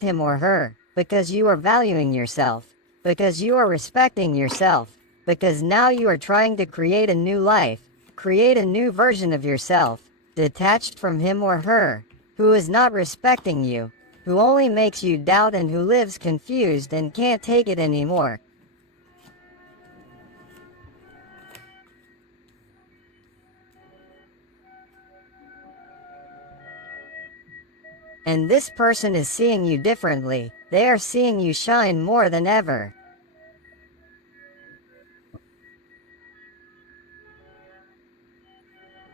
him or her, because you are valuing yourself, because you are respecting yourself, because now you are trying to create a new life, create a new version of yourself, detached from him or her, who is not respecting you, who only makes you doubt and who lives confused and can't take it anymore. And this person is seeing you differently. They are seeing you shine more than ever.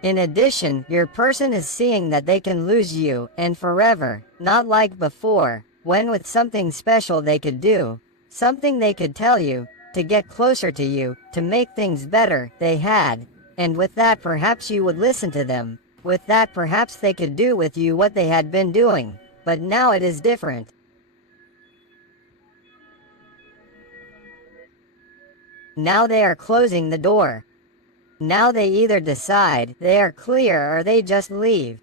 In addition, your person is seeing that they can lose you, and forever, not like before, when with something special they could do, something they could tell you, to get closer to you, to make things better, they had, and with that perhaps you would listen to them, with that perhaps they could do with you what they had been doing, but now it is different. Now they are closing the door. Now they either decide they are clear or they just leave.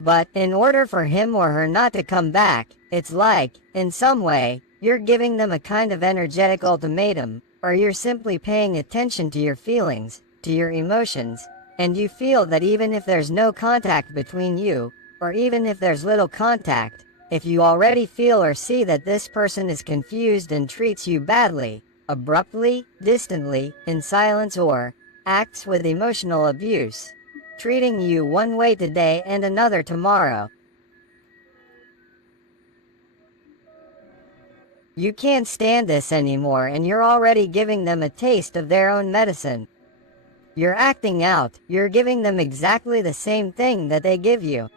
But, in order for him or her not to come back, it's like, in some way, you're giving them a kind of energetic ultimatum, or you're simply paying attention to your feelings, to your emotions, and you feel that even if there's no contact between you, or even if there's little contact, if you already feel or see that this person is confused and treats you badly, abruptly, distantly, in silence or acts with emotional abuse, treating you one way today and another tomorrow, you can't stand this anymore and you're already giving them a taste of their own medicine. You're acting out, you're giving them exactly the same thing that they give you.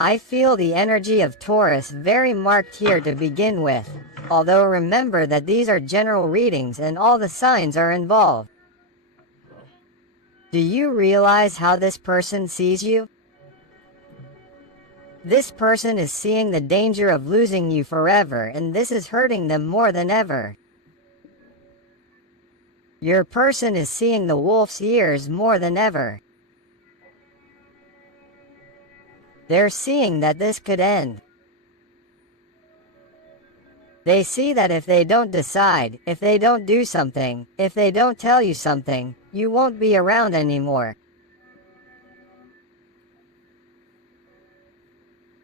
I feel the energy of Taurus very marked here to begin with, although remember that these are general readings and all the signs are involved. Do you realize how this person sees you? This person is seeing the danger of losing you forever, and this is hurting them more than ever. Your person is seeing the wolf's ears more than ever. They're seeing that this could end. They see that if they don't decide, if they don't do something, if they don't tell you something, you won't be around anymore.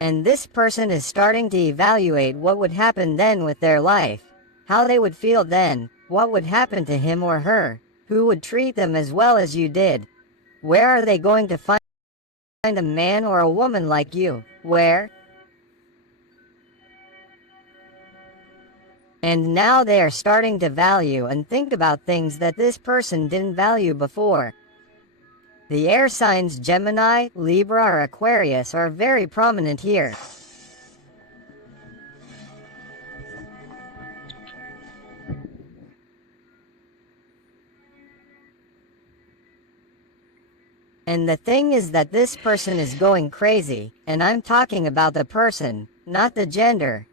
And this person is starting to evaluate what would happen then with their life, how they would feel then, what would happen to him or her, who would treat them as well as you did. Where are they going to find a man or a woman like you? Where? And now they are starting to value and think about things that this person didn't value before. The air signs Gemini, Libra or Aquarius are very prominent here. And the thing is that this person is going crazy, and I'm talking about the person, not the gender.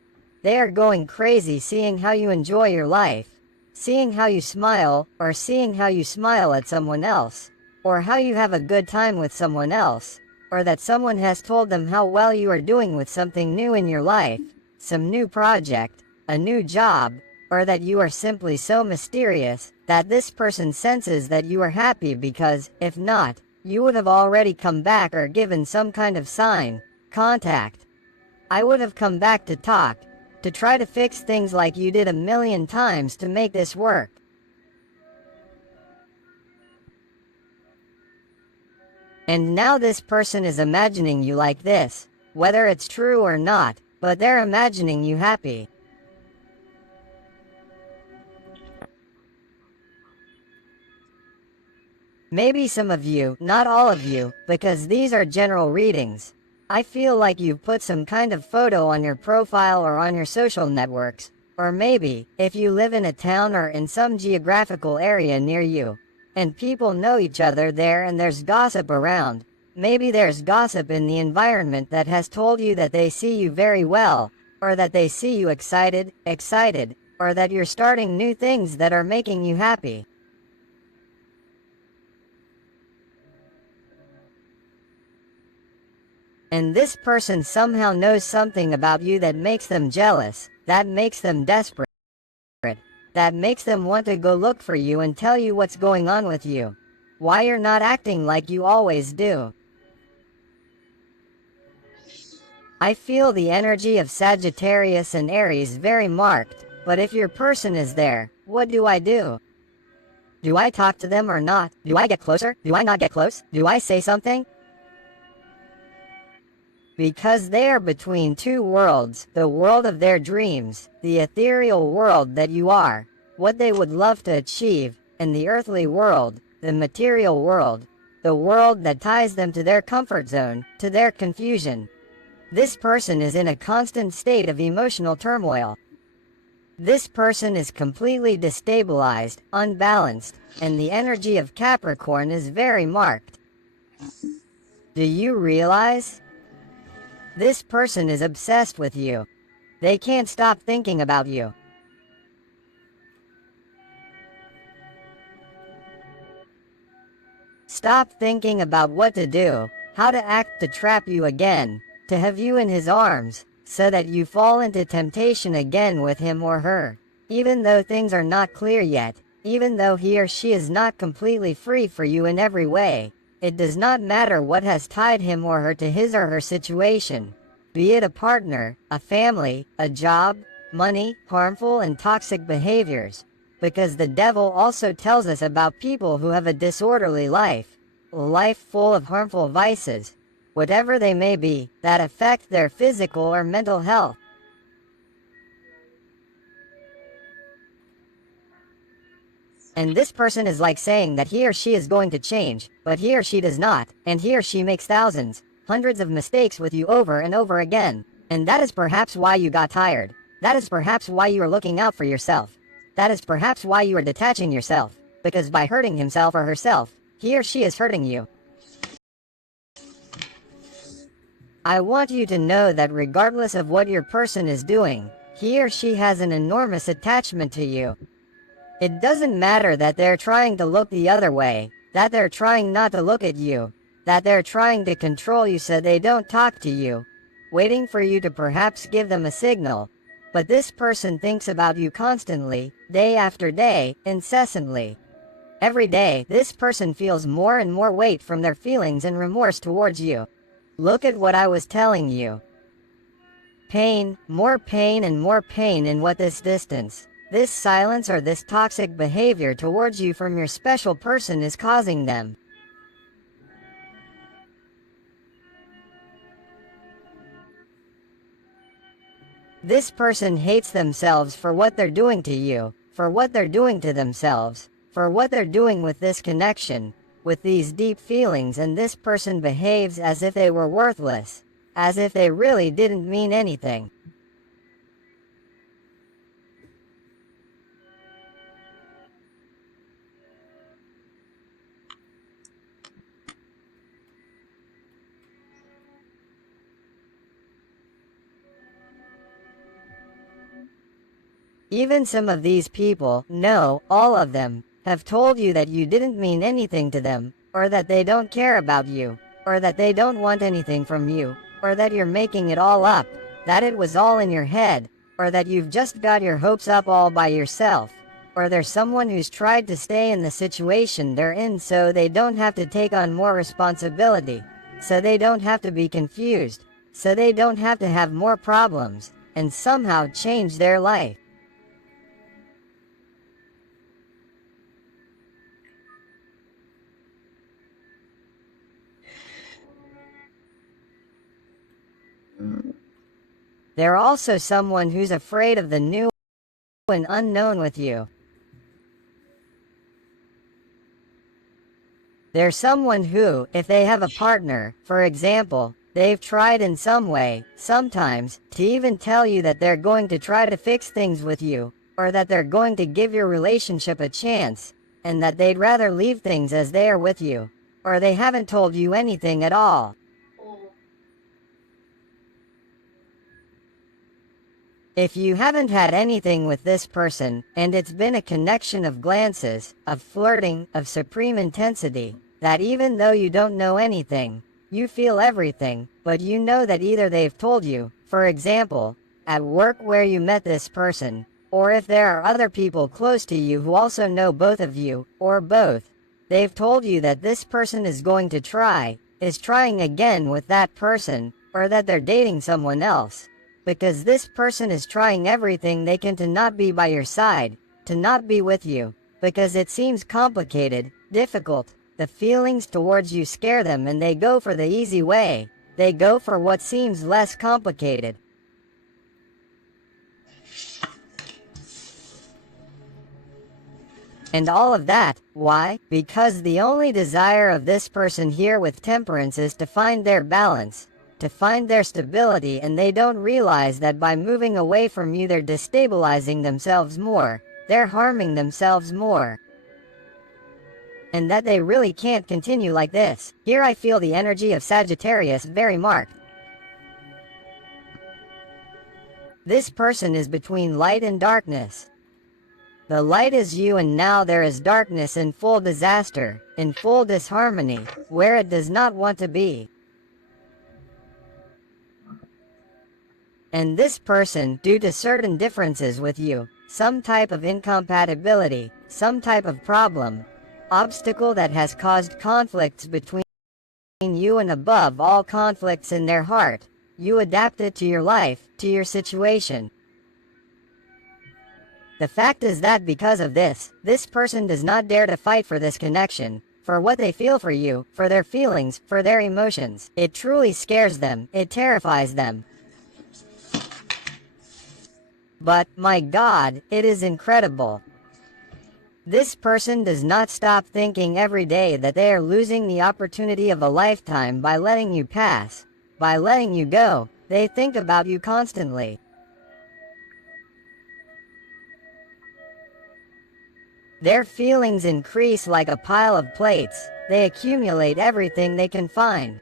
They are going crazy seeing how you enjoy your life, seeing how you smile, or seeing how you smile at someone else, or how you have a good time with someone else, or that someone has told them how well you are doing with something new in your life, some new project, a new job, or that you are simply so mysterious that this person senses that you are happy because, if not, you would have already come back or given some kind of sign, contact. I would have come back to talk, to try to fix things like you did a million times to make this work. And now this person is imagining you like this, whether it's true or not, but they're imagining you happy. Maybe some of you, not all of you, because these are general readings. I feel like you've put some kind of photo on your profile or on your social networks, or maybe, if you live in a town or in some geographical area near you, and people know each other there and there's gossip around, maybe there's gossip in the environment that has told you that they see you very well, or that they see you excited, or that you're starting new things that are making you happy. And this person somehow knows something about you that makes them jealous, that makes them desperate, that makes them want to go look for you and tell you what's going on with you, why you're not acting like you always do. I feel the energy of Sagittarius and Aries very marked, but if your person is there, what do I do? Do I talk to them or not? Do I get closer? Do I not get close? Do I say something? Because they are between two worlds, the world of their dreams, the ethereal world that you are, what they would love to achieve, and the earthly world, the material world, the world that ties them to their comfort zone, to their confusion. This person is in a constant state of emotional turmoil. This person is completely destabilized, unbalanced, and the energy of Capricorn is very marked. Do you realize? This person is obsessed with you. They can't stop thinking about you. Stop thinking about what to do, how to act to trap you again, to have you in his arms, so that you fall into temptation again with him or her. Even though things are not clear yet, even though he or she is not completely free for you in every way, it does not matter what has tied him or her to his or her situation. Be it a partner, a family, a job, money, harmful and toxic behaviors. Because the devil also tells us about people who have a disorderly life full of harmful vices, whatever they may be, that affect their physical or mental health. And this person is like saying that he or she is going to change, but he or she does not, and he or she makes thousands, hundreds of mistakes with you over and over again. And that is perhaps why you got tired. That is perhaps why you are looking out for yourself. That is perhaps why you are detaching yourself, because by hurting himself or herself, he or she is hurting you. I want you to know that regardless of what your person is doing, he or she has an enormous attachment to you. It doesn't matter that they're trying to look the other way, that they're trying not to look at you, that they're trying to control you so they don't talk to you, waiting for you to perhaps give them a signal. But this person thinks about you constantly, day after day, incessantly. Every day, this person feels more and more weight from their feelings and remorse towards you. Look at what I was telling you. Pain, and more pain in what this distance, this silence or this toxic behavior towards you from your special person is causing them. This person hates themselves for what they're doing to you, for what they're doing to themselves, for what they're doing with this connection, with these deep feelings, and this person behaves as if they were worthless, as if they really didn't mean anything. Even some of these people, no, all of them, have told you that you didn't mean anything to them, or that they don't care about you, or that they don't want anything from you, or that you're making it all up, that it was all in your head, or that you've just got your hopes up all by yourself, or there's someone who's tried to stay in the situation they're in so they don't have to take on more responsibility, so they don't have to be confused, so they don't have to have more problems, and somehow change their life. They're also someone who's afraid of the new and unknown with you. They're someone who, if they have a partner, for example, they've tried in some way, sometimes, to even tell you that they're going to try to fix things with you, or that they're going to give your relationship a chance, and that they'd rather leave things as they are with you, or they haven't told you anything at all. If you haven't had anything with this person, and it's been a connection of glances, of flirting, of supreme intensity, that even though you don't know anything, You feel everything, but you know that either they've told you, for example, at work where you met this person, or if there are other people close to you who also know both of you, or both. They've told you that this person is going to is trying again with that person, or that they're dating someone else. Because this person is trying everything they can to not be by your side, to not be with you, because it seems complicated, difficult. The feelings towards you scare them and they go for the easy way. They go for what seems less complicated. And all of that, why? Because the only desire of this person here with temperance is to find their balance, to find their stability, and they don't realize that by moving away from you they're destabilizing themselves more, they're harming themselves more. And that they really can't continue like this. Here I feel the energy of Sagittarius very marked. This person is between light and darkness. The light is you, and now there is darkness in full disaster, in full disharmony, where it does not want to be. And this person, due to certain differences with you, some type of incompatibility, some type of problem, obstacle that has caused conflicts between you, and above all conflicts in their heart, you adapt it to your life, to your situation. The fact is that because of this person does not dare to fight for this connection, for what they feel for you, for their feelings, for their emotions. It truly scares them, it terrifies them. But, my God, it is incredible. This person does not stop thinking every day that they are losing the opportunity of a lifetime by letting you pass, by letting you go. They think about you constantly. Their feelings increase like a pile of plates. They accumulate everything they can find.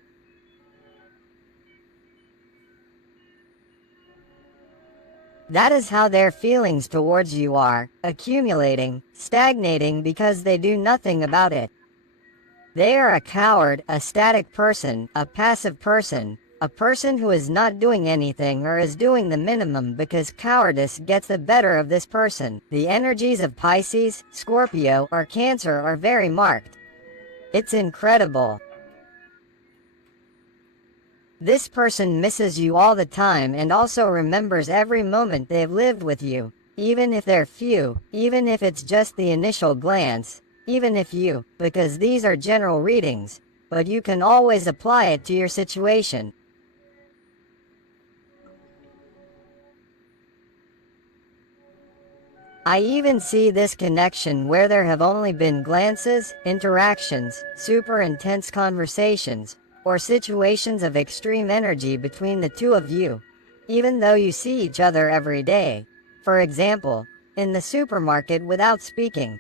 That is how their feelings towards you are, accumulating, stagnating, because they do nothing about it. They are a coward, a static person, a passive person, a person who is not doing anything or is doing the minimum because cowardice gets the better of this person. The energies of Pisces, Scorpio, or Cancer are very marked. It's incredible. This person misses you all the time and also remembers every moment they've lived with you, even if they're few, even if it's just the initial glance, even if you, because these are general readings, but you can always apply it to your situation. I even see this connection where there have only been glances, interactions, super intense conversations, or situations of extreme energy between the two of you, even though you see each other every day. For example, in the supermarket without speaking.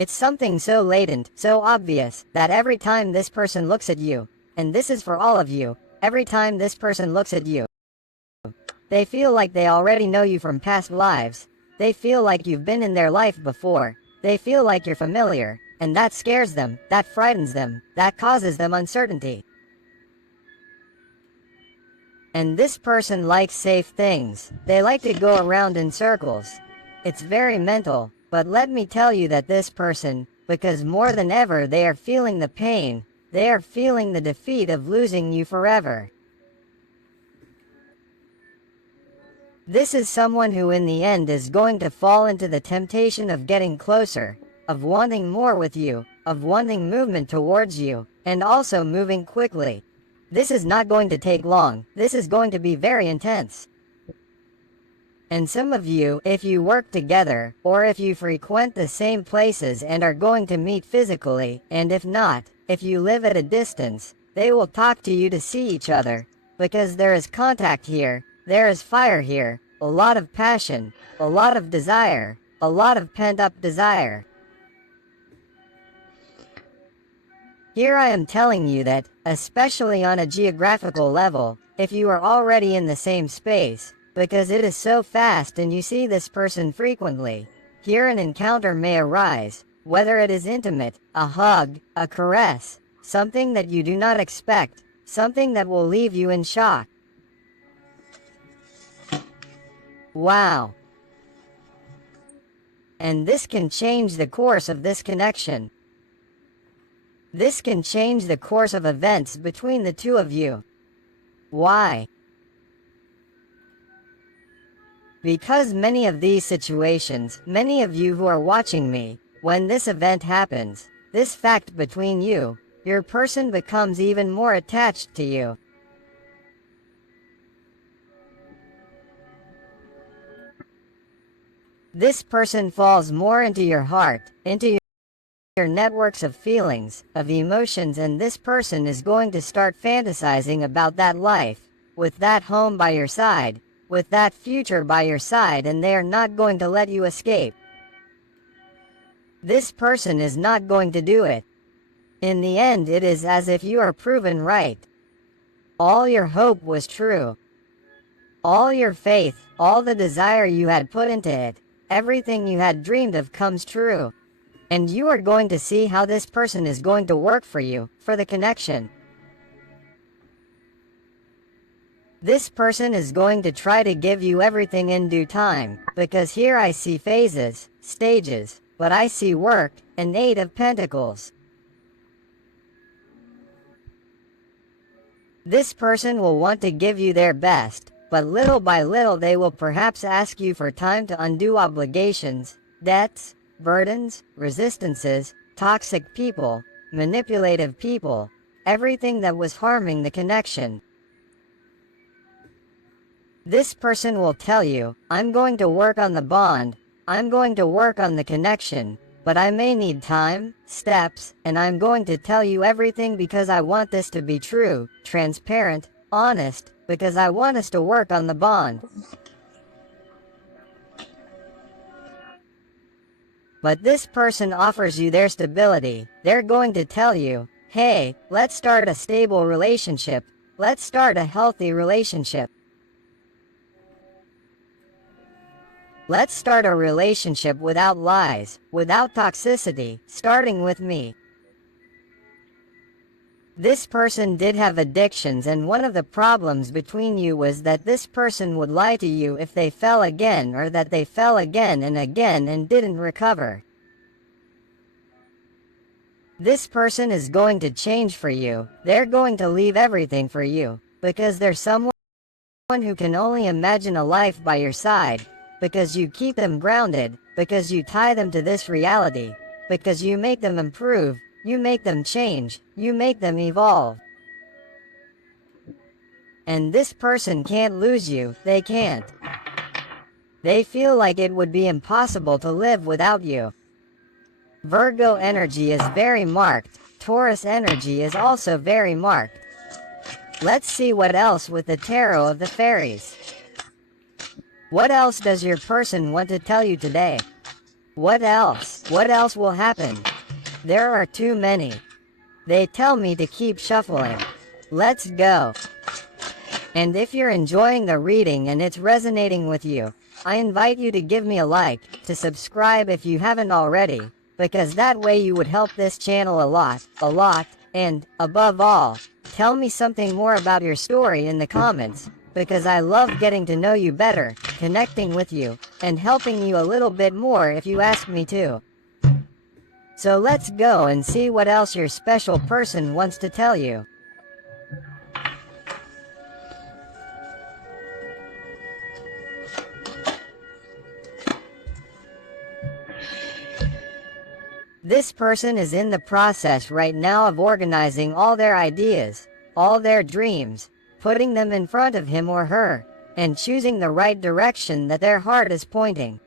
It's something so latent, so obvious, that every time this person looks at you, and this is for all of you, every time this person looks at you, they feel like they already know you from past lives. They feel like you've been in their life before. They feel like you're familiar, and that scares them, that frightens them, that causes them uncertainty. And this person likes safe things. They like to go around in circles. It's very mental, but let me tell you that this person, because more than ever they are feeling the pain, they are feeling the defeat of losing you forever. This is someone who in the end is going to fall into the temptation of getting closer, of wanting more with you, of wanting movement towards you, and also moving quickly. This is not going to take long. This is going to be very intense. And some of you, if you work together, or if you frequent the same places and are going to meet physically, and if not, if you live at a distance, they will talk to you to see each other, because there is contact here. There is fire here, a lot of passion, a lot of desire, a lot of pent-up desire. Here I am telling you that, especially on a geographical level, if you are already in the same space, because it is so fast and you see this person frequently, here an encounter may arise, whether it is intimate, a hug, a caress, something that you do not expect, something that will leave you in shock. Wow. And this can change the course of this connection. This can change the course of events between the two of you. Why? Because many of these situations, many of you who are watching me, when this event happens, this fact between you, your person becomes even more attached to you. This person falls more into your heart, into your networks of feelings, of emotions, and this person is going to start fantasizing about that life, with that home by your side, with that future by your side, and they are not going to let you escape. This person is not going to do it. In the end, it is as if you are proven right. All your hope was true. All your faith, all the desire you had put into it, everything you had dreamed of comes true. And you are going to see how this person is going to work for you, for the connection. This person is going to try to give you everything in due time, because here I see phases, stages, but I see work, an 8 of Pentacles. This person will want to give you their best, but little by little they will perhaps ask you for time to undo obligations, debts, burdens, resistances, toxic people, manipulative people, everything that was harming the connection. This person will tell you, I'm going to work on the bond, I'm going to work on the connection, but I may need time, steps, and I'm going to tell you everything because I want this to be true, transparent, honest, because I want us to work on the bond. But this person offers you their stability. They're going to tell you, hey, let's start a stable relationship. Let's start a healthy relationship. Let's start a relationship without lies, without toxicity, starting with me. This person did have addictions, and one of the problems between you was that this person would lie to you if they fell again, or that they fell again and didn't recover. This person is going to change for you. They're going to leave everything for you, because they're someone who can only imagine a life by your side, because you keep them grounded, because you tie them to this reality, because you make them improve, you make them change, you make them evolve. And this person can't lose you, they can't. They feel like it would be impossible to live without you. Virgo energy is very marked, Taurus energy is also very marked. Let's see what else with the Tarot of the Fairies. What else does your person want to tell you today? What else? What else will happen? There are too many. They tell me to keep shuffling. Let's go. And if you're enjoying the reading and it's resonating with you, I invite you to give me a like, to subscribe if you haven't already, because that way you would help this channel a lot, and, above all, tell me something more about your story in the comments, because I love getting to know you better, connecting with you, and helping you a little bit more if you ask me to. So let's go and see what else your special person wants to tell you. This person is in the process right now of organizing all their ideas, all their dreams, putting them in front of him or her, and choosing the right direction that their heart is pointing.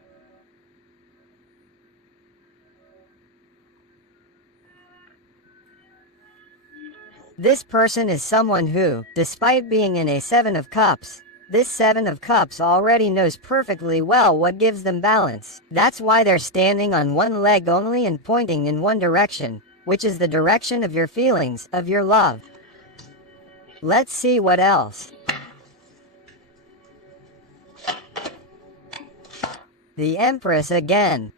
This person is someone who, despite being in a 7 of Cups, this 7 of Cups already knows perfectly well what gives them balance. That's why they're standing on one leg only and pointing in one direction, which is the direction of your feelings, of your love. Let's see what else. The Empress again.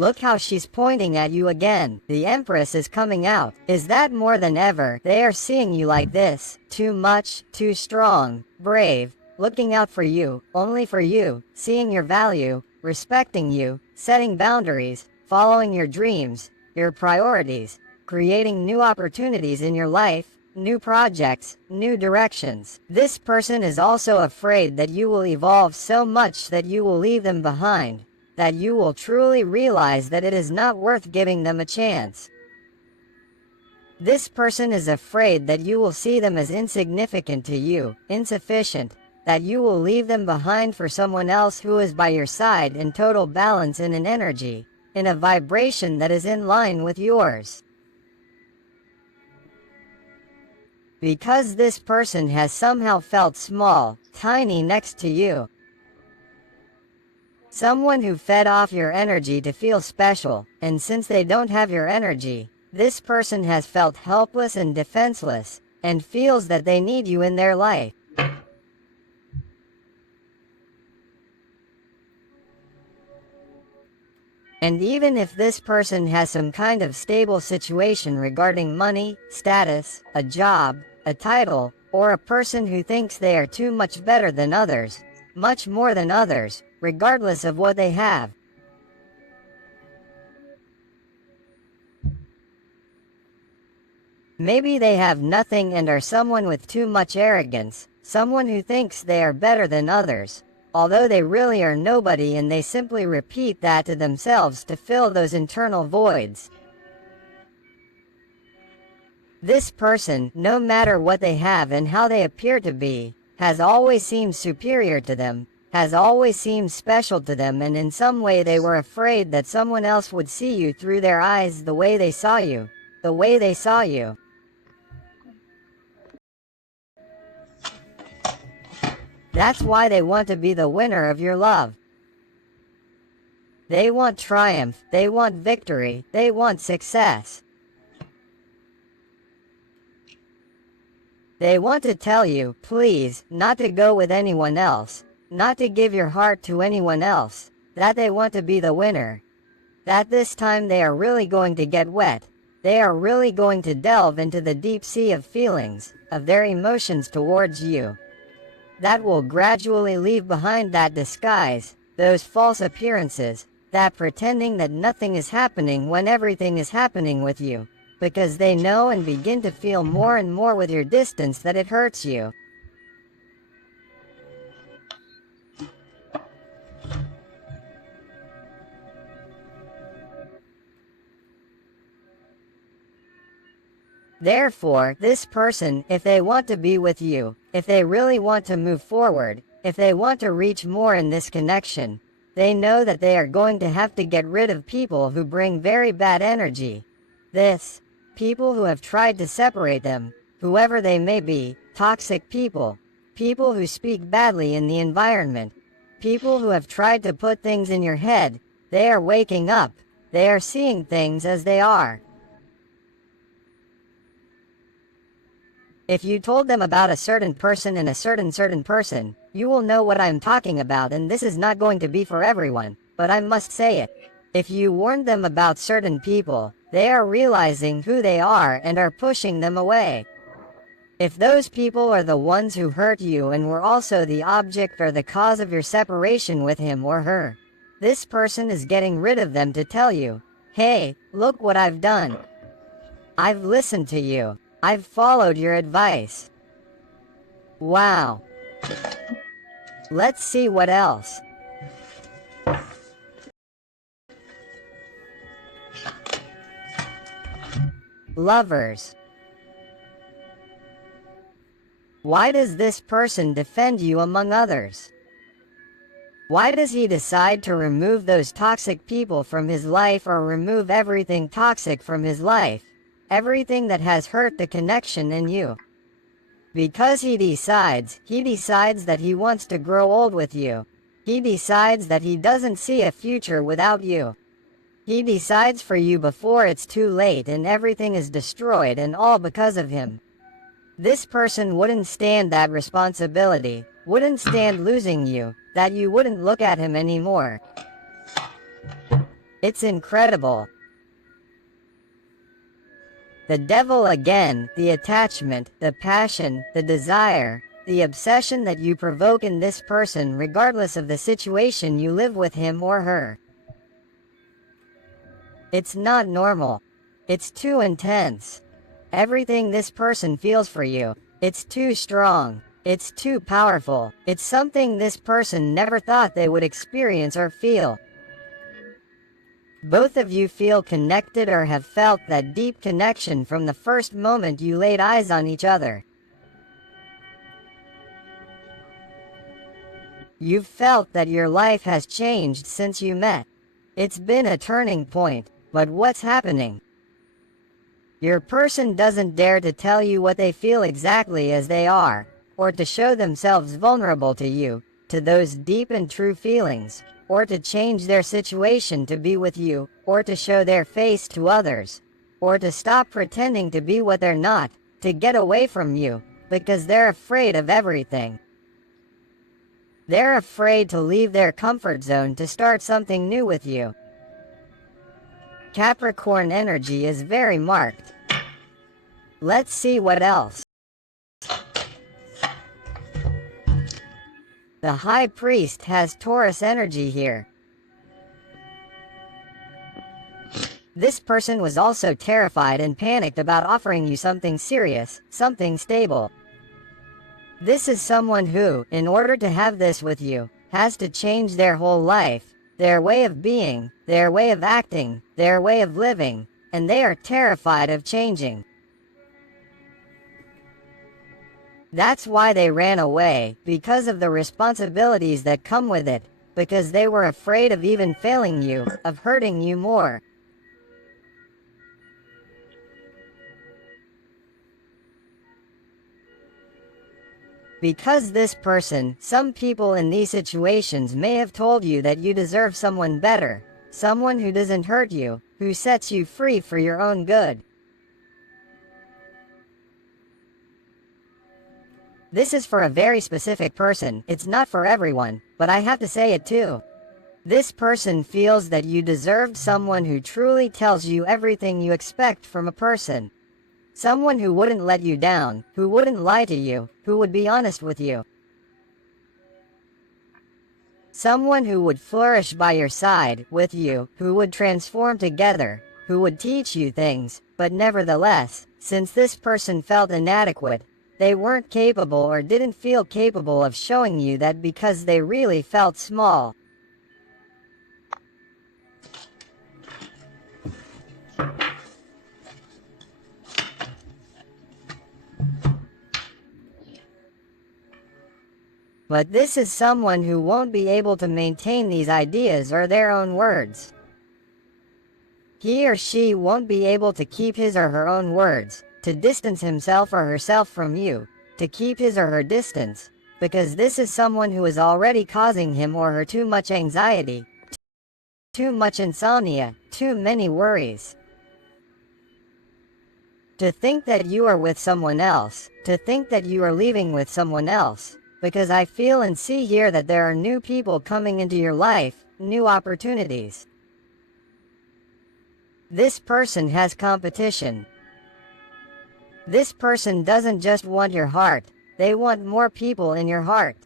Look how she's pointing at you again. The Empress is coming out. Is that more than ever? They are seeing you like this. Too much, too strong, brave, looking out for you, only for you, seeing your value, respecting you, setting boundaries, following your dreams, your priorities, creating new opportunities in your life, new projects, new directions. This person is also afraid that you will evolve so much that you will leave them behind, that you will truly realize that it is not worth giving them a chance. This person is afraid that you will see them as insignificant to you, insufficient, that you will leave them behind for someone else who is by your side in total balance in an energy, in a vibration that is in line with yours. Because this person has somehow felt small, tiny next to you. Someone who fed off your energy to feel special, and since they don't have your energy, this person has felt helpless and defenseless, and feels that they need you in their life. And even if this person has some kind of stable situation regarding money, status, a job, a title, or a person who thinks they are too much better than others, much more than others, regardless of what they have. Maybe they have nothing and are someone with too much arrogance, someone who thinks they are better than others, although they really are nobody, and they simply repeat that to themselves to fill those internal voids. This person, no matter what they have and how they appear to be, has always seemed superior to them, has always seemed special to them, and in some way they were afraid that someone else would see you through their eyes the way they saw you, the way they saw you. That's why they want to be the winner of your love. They want triumph, they want victory, they want success. They want to tell you, please, not to go with anyone else, not to give your heart to anyone else, that they want to be the winner. That this time they are really going to get wet, they are really going to delve into the deep sea of feelings, of their emotions towards you. That will gradually leave behind that disguise, those false appearances, that pretending that nothing is happening when everything is happening with you, because they know and begin to feel more and more with your distance that it hurts you. Therefore, this person, if they want to be with you, if they really want to move forward, if they want to reach more in this connection, they know that they are going to have to get rid of people who bring very bad energy. People who have tried to separate them, whoever they may be, toxic people, people who speak badly in the environment, people who have tried to put things in your head. They are waking up, they are seeing things as they are. If you told them about a certain person and a certain person, you will know what I'm talking about, and this is not going to be for everyone, but I must say it. If you warned them about certain people, they are realizing who they are and are pushing them away. If those people are the ones who hurt you and were also the object or the cause of your separation with him or her, this person is getting rid of them to tell you, hey, look what I've done. I've listened to you. I've followed your advice. Wow. Let's see what else. Lovers. Why does this person defend you among others? Why does he decide to remove those toxic people from his life, or remove everything toxic from his life? Everything that has hurt the connection in you? Because he decides that he wants to grow old with you. He decides that he doesn't see a future without you. He decides for you before it's too late and everything is destroyed, and all because of him. This person wouldn't stand that responsibility, wouldn't stand losing you, that you wouldn't look at him anymore. It's incredible. The devil again, the attachment, the passion, the desire, the obsession that you provoke in this person regardless of the situation you live with him or her. It's not normal. It's too intense. Everything this person feels for you, it's too strong. It's too powerful. It's something this person never thought they would experience or feel. Both of you feel connected or have felt that deep connection from the first moment you laid eyes on each other. You've felt that your life has changed since you met. It's been a turning point, but what's happening? Your person doesn't dare to tell you what they feel exactly as they are, or to show themselves vulnerable to you, to those deep and true feelings, or to change their situation to be with you, or to show their face to others, or to stop pretending to be what they're not, to get away from you, because they're afraid of everything. They're afraid to leave their comfort zone to start something new with you. Capricorn energy is very marked. Let's see what else. The High Priest has Taurus energy here. This person was also terrified and panicked about offering you something serious, something stable. This is someone who, in order to have this with you, has to change their whole life, their way of being, their way of acting, their way of living, and they are terrified of changing. That's why they ran away, because of the responsibilities that come with it, because they were afraid of even failing you, of hurting you more. Because this person, some people in these situations may have told you that you deserve someone better, someone who doesn't hurt you, who sets you free for your own good. This is for a very specific person, it's not for everyone, but I have to say it too. This person feels that you deserved someone who truly tells you everything you expect from a person. Someone who wouldn't let you down, who wouldn't lie to you, who would be honest with you. Someone who would flourish by your side, with you, who would transform together, who would teach you things, but nevertheless, since this person felt inadequate, they weren't capable or didn't feel capable of showing you that because they really felt small. But this is someone who won't be able to maintain these ideas or their own words. He or she won't be able to keep his or her own words, to distance himself or herself from you, to keep his or her distance, because this is someone who is already causing him or her too much anxiety, too much insomnia, too many worries. To think that you are with someone else, to think that you are leaving with someone else, because I feel and see here that there are new people coming into your life, new opportunities. This person has competition. This person doesn't just want your heart, they want more people in your heart.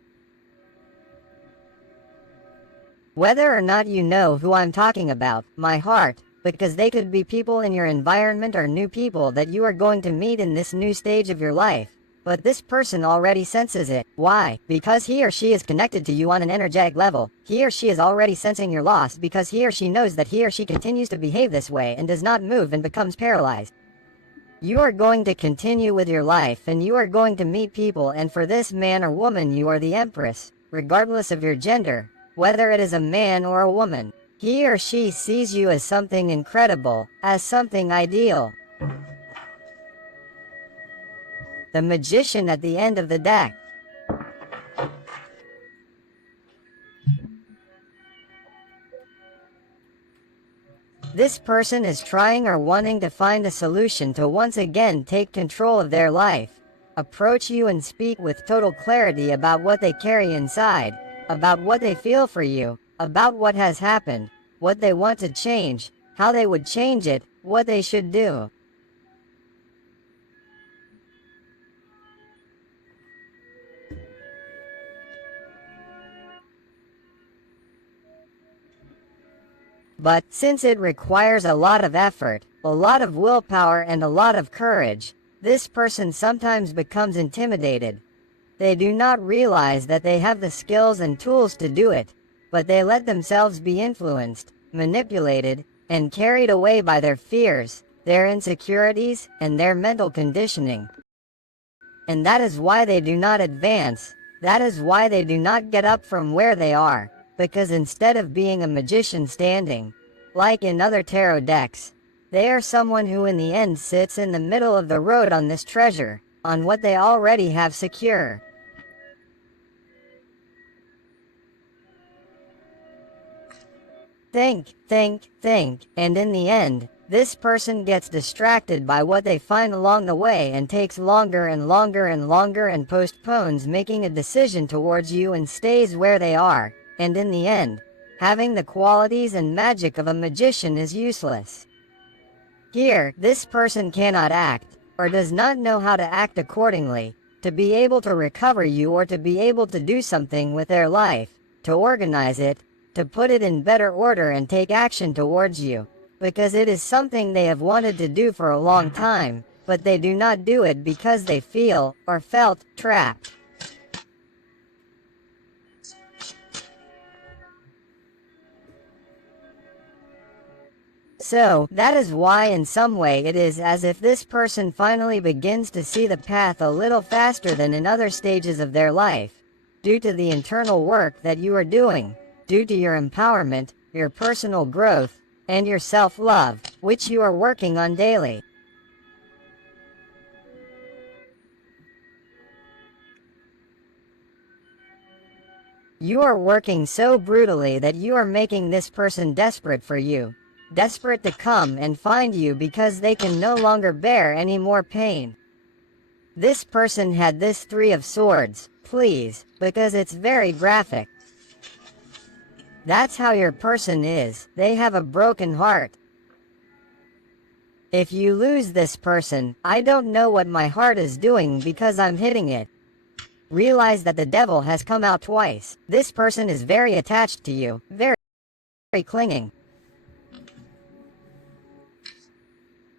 Whether or not you know who I'm talking about, my heart, because they could be people in your environment or new people that you are going to meet in this new stage of your life. But this person already senses it. Why? Because he or she is connected to you on an energetic level. He or she is already sensing your loss because he or she knows that he or she continues to behave this way and does not move and becomes paralyzed. You are going to continue with your life and you are going to meet people, and for this man or woman you are the empress, regardless of your gender, whether it is a man or a woman. He or she sees you as something incredible, as something ideal. The Magician at the end of the deck. This person is trying or wanting to find a solution to once again take control of their life, approach you and speak with total clarity about what they carry inside, about what they feel for you, about what has happened, what they want to change, how they would change it, what they should do. But since it requires a lot of effort, a lot of willpower and a lot of courage, this person sometimes becomes intimidated. They do not realize that they have the skills and tools to do it, but they let themselves be influenced, manipulated, and carried away by their fears, their insecurities, and their mental conditioning. And that is why they do not advance, that is why they do not get up from where they are, because instead of being a magician standing, like in other tarot decks, they are someone who in the end sits in the middle of the road on this treasure, on what they already have secure. Think, and in the end, this person gets distracted by what they find along the way and takes longer and longer and longer and postpones making a decision towards you and stays where they are, and in the end, having the qualities and magic of a magician is useless. Here, this person cannot act, or does not know how to act accordingly, to be able to recover you or to be able to do something with their life, to organize it, to put it in better order and take action towards you, because it is something they have wanted to do for a long time, but they do not do it because they feel, or felt, trapped. So, that is why in some way it is as if this person finally begins to see the path a little faster than in other stages of their life, due to the internal work that you are doing, due to your empowerment, your personal growth, and your self-love, which you are working on daily. You are working so brutally that you are making this person desperate for you, desperate to come and find you because they can no longer bear any more pain. This person had this 3 of Swords, please, because it's very graphic. That's how your person is, they have a broken heart. If you lose this person, I don't know what my heart is doing because I'm hitting it. Realize that the devil has come out twice. This person is very attached to you, very clinging.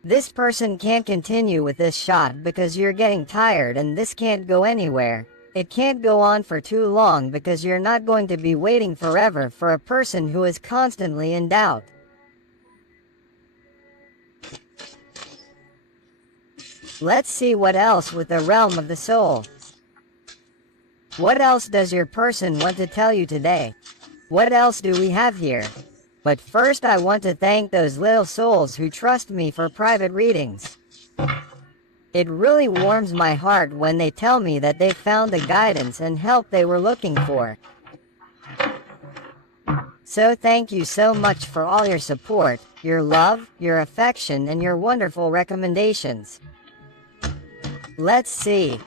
This person can't continue with this shot because you're getting tired and this can't go anywhere. It can't go on for too long because you're not going to be waiting forever for a person who is constantly in doubt. Let's see what else with the realm of the soul. What else does your person want to tell you today? What else do we have here? But first I want to thank those little souls who trust me for private readings. It really warms my heart when they tell me that they found the guidance and help they were looking for. So thank you so much for all your support, your love, your affection, and your wonderful recommendations. Let's see.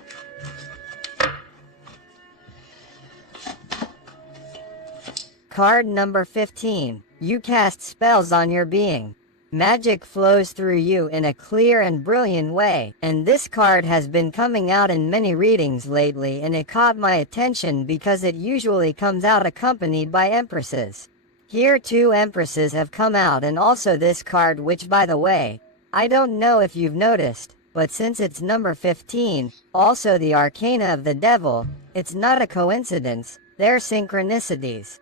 Card number 15. You cast spells on your being. Magic flows through you in a clear and brilliant way, and this card has been coming out in many readings lately, and it caught my attention because it usually comes out accompanied by empresses. Here 2 empresses have come out, and also this card, which by the way, I don't know if you've noticed, but since it's number 15, also the arcana of the devil, it's not a coincidence, they're synchronicities.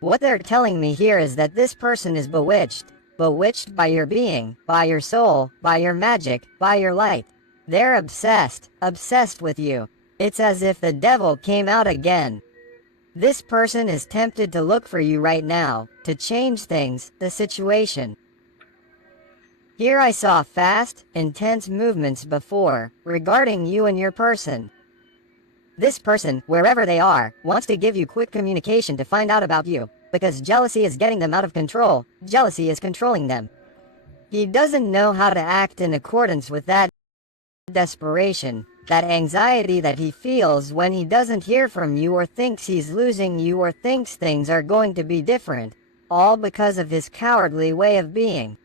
What they're telling me here is that this person is bewitched. Bewitched by your being, by your soul, by your magic, by your light. They're obsessed with you. It's as if the devil came out again. This person is tempted to look for you right now, to change things, the situation. Here I saw fast, intense movements before, regarding you and your person. This person, wherever they are, wants to give you quick communication to find out about you, because jealousy is getting them out of control, jealousy is controlling them. He doesn't know how to act in accordance with that desperation, that anxiety that he feels when he doesn't hear from you or thinks he's losing you or thinks things are going to be different. all because of his cowardly way of being.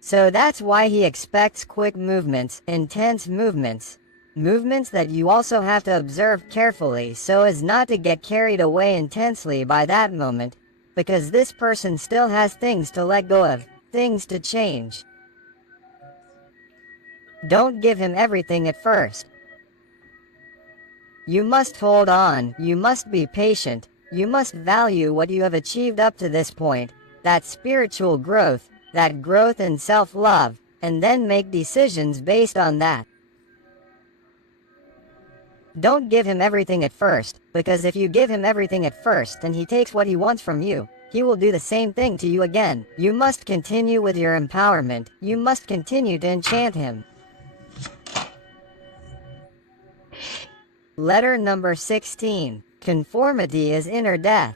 So that's why he expects quick movements, intense movements, movements that you also have to observe carefully so as not to get carried away intensely by that moment, because this person still has things to let go of, things to change. Don't give him everything at first. You must hold on, you must be patient, you must value what you have achieved up to this point, that spiritual growth, that growth in self-love, and then make decisions based on that. Don't give him everything at first, because if you give him everything at first and he takes what he wants from you, he will do the same thing to you again. You must continue with your empowerment, you must continue to enchant him. Letter number 16. Conformity is inner death.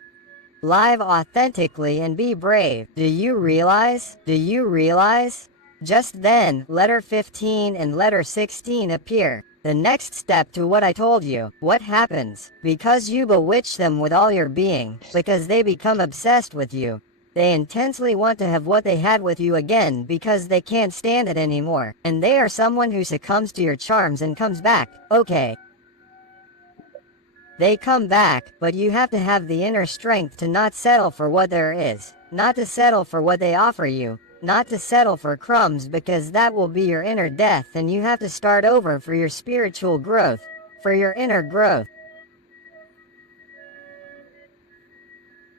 Live authentically and be brave. Do you realize? Do you realize? Just then, letter 15 and letter 16 appear. The next step to what I told you. What happens? Because you bewitch them with all your being, because they become obsessed with you. They intensely want to have what they had with you again because they can't stand it anymore. And they are someone who succumbs to your charms and comes back. Okay. They come back, but you have to have the inner strength to not settle for what there is, not to settle for what they offer you, not to settle for crumbs, because that will be your inner death and you have to start over for your spiritual growth, for your inner growth.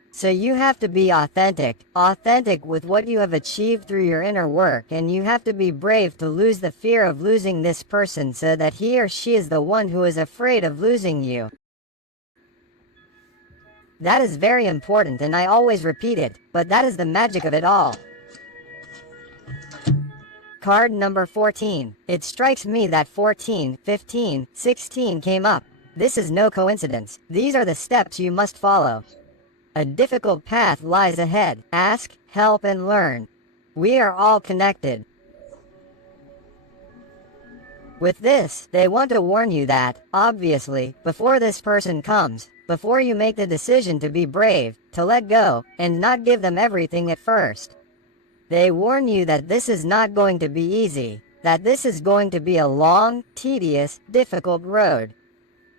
So you have to be authentic with what you have achieved through your inner work, and you have to be brave to lose the fear of losing this person so that he or she is the one who is afraid of losing you. That is very important and I always repeat it, but that is the magic of it all. Card number 14. It strikes me that 14, 15, 16 came up. This is no coincidence. These are the steps you must follow. A difficult path lies ahead. Ask, help, and learn. We are all connected. With this, they want to warn you that, obviously, before this person comes, before you make the decision to be brave, to let go, and not give them everything at first, they warn you that this is not going to be easy, that this is going to be a long, tedious, difficult road.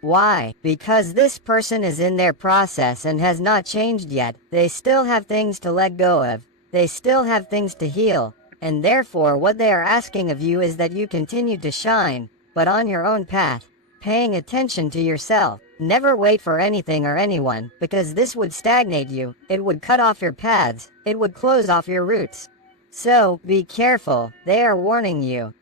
Why? Because this person is in their process and has not changed yet. They still have things to let go of. They still have things to heal. And therefore what they are asking of you is that you continue to shine, but on your own path, paying attention to yourself. Never wait for anything or anyone, because this would stagnate you, it would cut off your paths, it would close off your roots. So, be careful, they are warning you.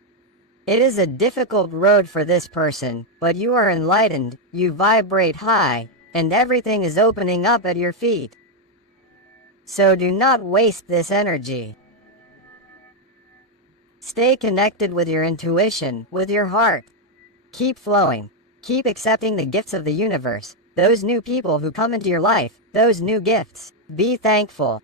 It is a difficult road for this person, but you are enlightened, you vibrate high, and everything is opening up at your feet. So do not waste this energy. Stay connected with your intuition, with your heart. Keep flowing. Keep accepting the gifts of the universe, those new people who come into your life, those new gifts. Be thankful.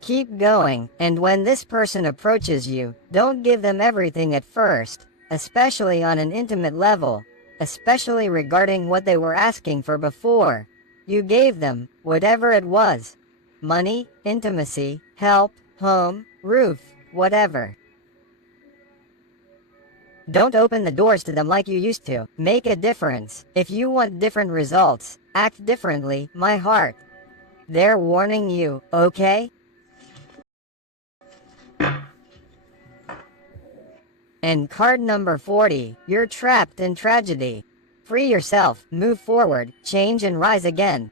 Keep going, and when this person approaches you, don't give them everything at first, especially on an intimate level, especially regarding what they were asking for before. You gave them, whatever it was. Money, intimacy, help, home, roof, whatever. Don't open the doors to them like you used to. Make a difference. If you want different results, act differently, my heart. They're warning you, okay? And card number 40, you're trapped in tragedy. Free yourself, move forward, change and rise again.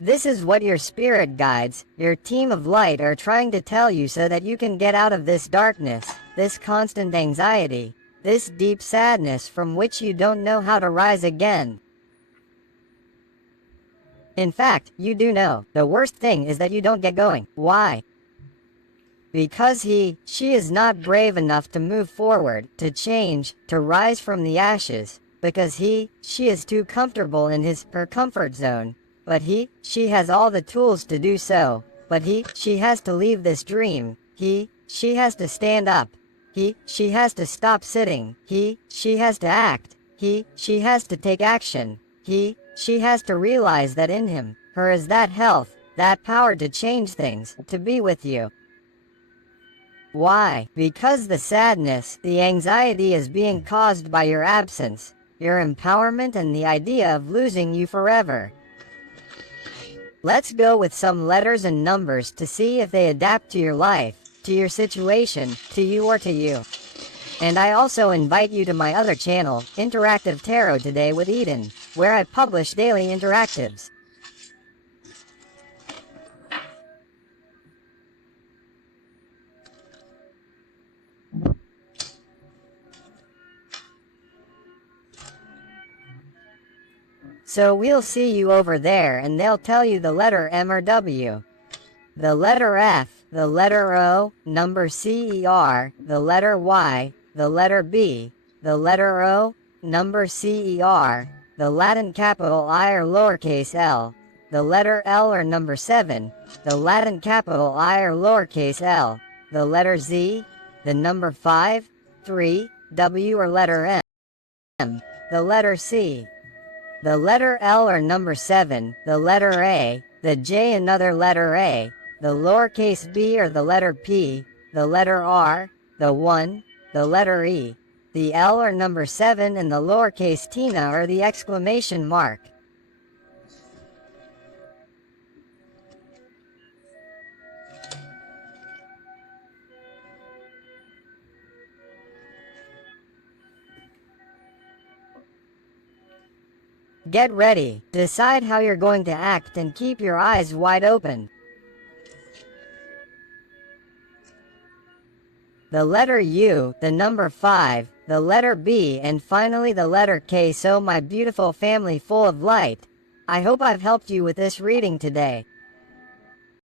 This is what your spirit guides, your team of light are trying to tell you so that you can get out of this darkness, this constant anxiety, this deep sadness from which you don't know how to rise again. In fact, you do know. The worst thing is that you don't get going. Why? Because she is not brave enough to move forward, to change, to rise from the ashes, because she is too comfortable in her comfort zone. But she has all the tools to do so. But she has to leave this dream. She has to stand up. She has to stop sitting. She has to act. she has to take action. She has to realize that in him, her is that health, that power to change things, to be with you. Why? Because the sadness, the anxiety is being caused by your absence, your empowerment, and the idea of losing you forever. Let's go with some letters and numbers to see if they adapt to your life, to your situation, to you or to you. And I also invite you to my other channel, Interactive Tarot Today with Eden, where I publish daily interactives. So we'll see you over there and they'll tell you the letter M or W, the letter F, the letter O, number CER, the letter Y, the letter B, the letter O, number CER, the Latin capital I or lowercase l, the letter L or number 7, the Latin capital I or lowercase l, the letter Z, the number 5, 3, W or letter M, the letter C, the letter L or number 7, the letter A, the J another letter A, the lowercase b or the letter P, the letter R, the 1, the letter E, the L or number 7 and the lowercase tina or the exclamation mark. Get ready, decide how you're going to act and keep your eyes wide open. The letter U, the number 5, the letter B and finally the letter K. So my beautiful family full of light, I hope I've helped you with this reading today.